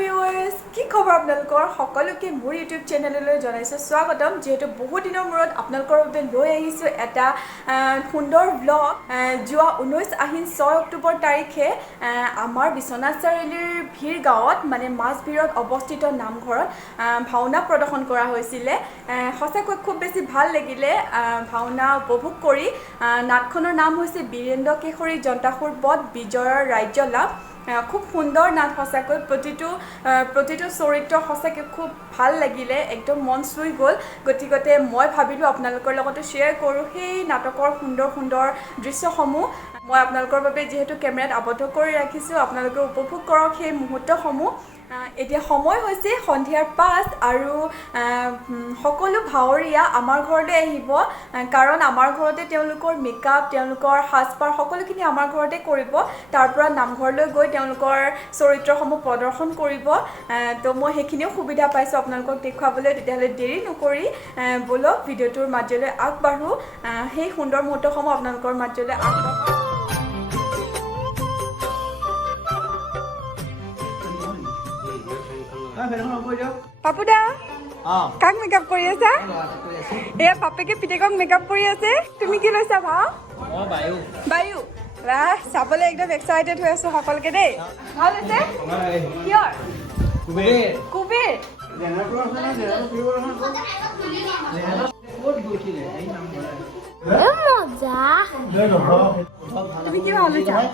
viewers, কি খবৰ আপোনালোকৰ সকলোকে মোৰ YouTube চেনেললৈ জনাইছো স্বাগতম যেহেতু বহুত দিনৰ মূৰত আপোনালোকৰ বাবে লৈ আহিছো এটা সুন্দৰ ব্লগ যোৱা 19 আহিন 6 অক্টোবৰ তাৰিখে আমাৰ বিশ্বনাথ চাৰিআলিৰ ভিৰ গাঁৱত মানে মাছভিৰত অৱস্থিত নামঘৰত ভাওনা প্ৰদৰ্শন কৰা হৈছিল সঁচাকৈ খুব বেছি ভাল লাগিলে ভাওনা উপভোগ কৰি নাটখনৰ নাম হৈছে বীৰেন্দ্ৰ কেশৰী জন্তাসুৰ বধ বিজয়ৰ ৰাজ্য লাভ খুব সুন্দৰ নাট সঁচাকৈ প্ৰতিটো চৰিত্ৰ সঁচাকৈ খুব ভাল লাগিলে একদম মন চুই গ'ল গতিকে মই ভাবিলোঁ আপোনালোকৰ লগতে শ্বেয়াৰ কৰোঁ সেই নাটকৰ সুন্দৰ দৃশ্যসমূহ মই আপোনালোকৰ বাবে যিহেতু কেমেৰাত আবদ্ধ কৰি ৰাখিছোঁ আপোনালোকে উপভোগ কৰক সেই মুহূৰ্তসমূহ এতিয়া সময় হৈছে সন্ধিয়াৰ 5 আৰু সকলো ভাৱৰীয়া আমাৰ ঘৰলৈ আহিব কাৰণ আমাৰ ঘৰতে তেওঁলোকৰ মেকআপ তেওঁলোকৰ সাজপাৰ সকলোখিনি আমাৰ ঘৰতে কৰিব তাৰ পৰা নামঘৰলৈ গৈ তেওঁলোকৰ চৰিত্ৰসমূহ প্ৰদৰ্শন কৰিব তো মই সেইখিনিও সুবিধা পাইছোঁ আপোনালোকক দেখুৱাবলৈ তেতিয়াহ'লে দেৰি নকৰি বলক ভিডিঅ'টোৰ মাজলৈ আগবাঢ়ো সেই সুন্দৰ মুহূৰ্তসমূহ আপোনালোকৰ মাজলৈ আগবাঢ়ো পাপুদা কাক মেকআপ কৰি আছা এয়া পাপেকে পিতেকক মেকআপ কৰি আছে তুমি কি লৈছা ভাও বায়ু বাহ চাবলৈ একদম এক্সাইটেড হৈ আছো সকলোকে দেই ভাল হৈছে কিয়ৰ কুবেৰ তুমি কি ভাল লৈছা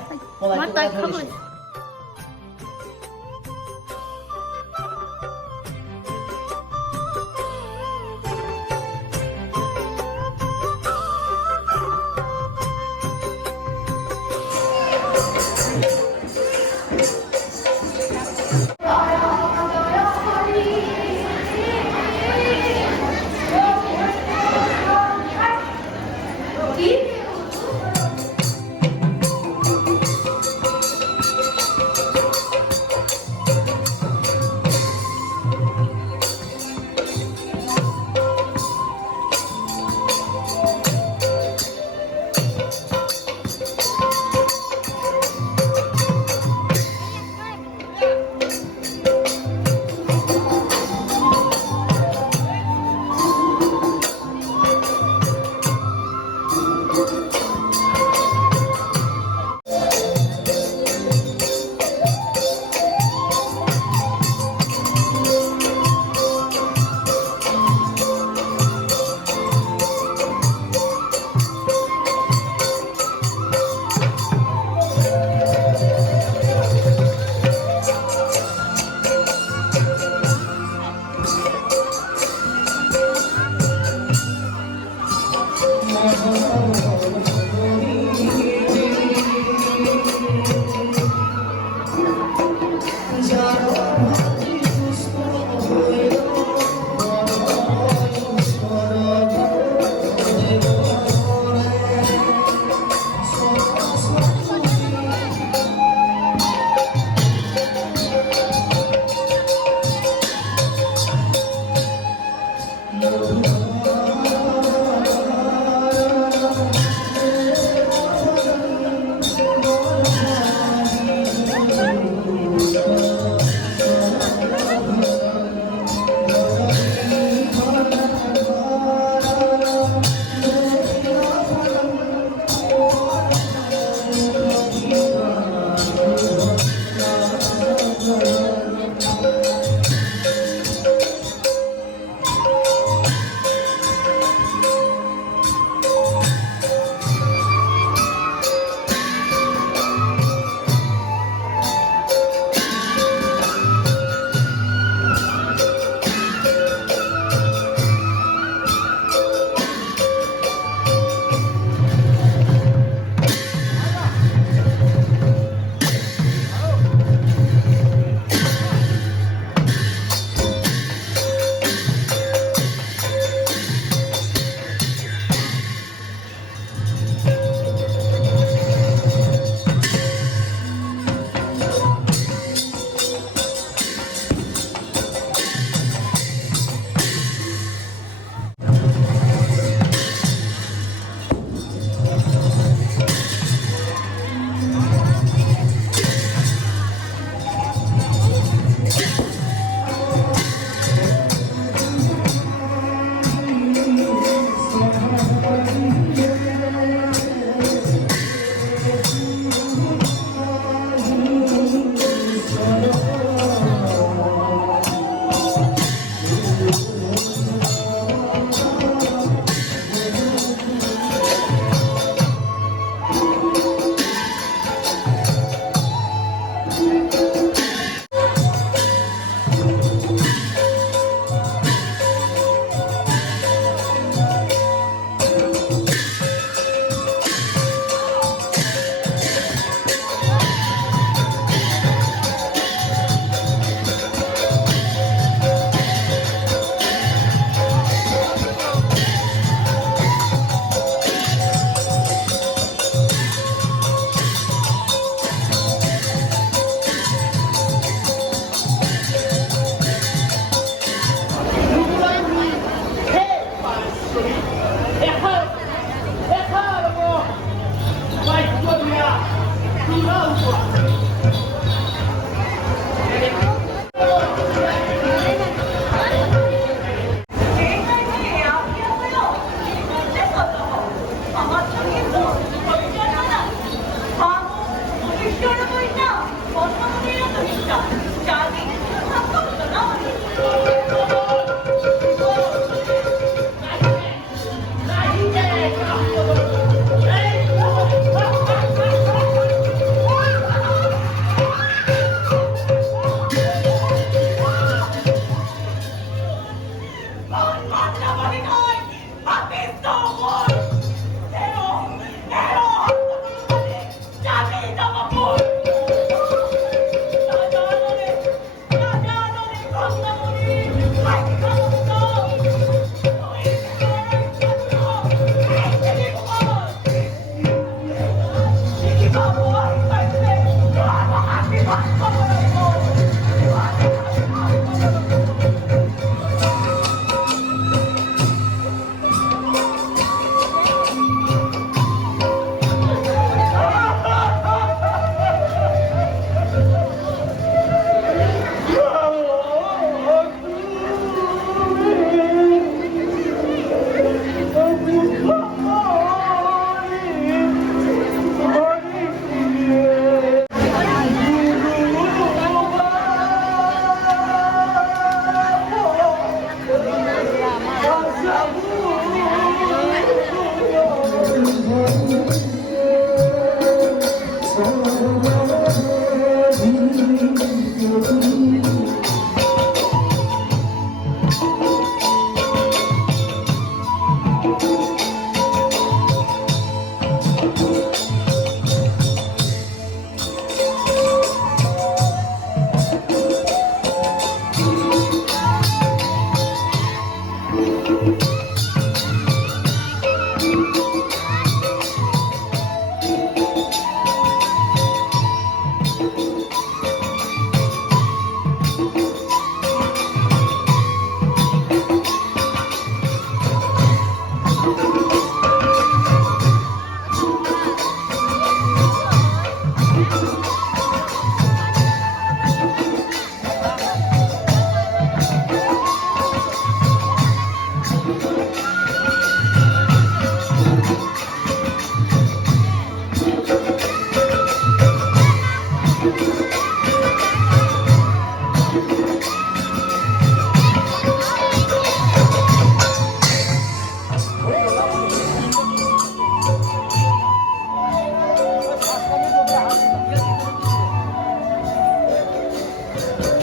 People,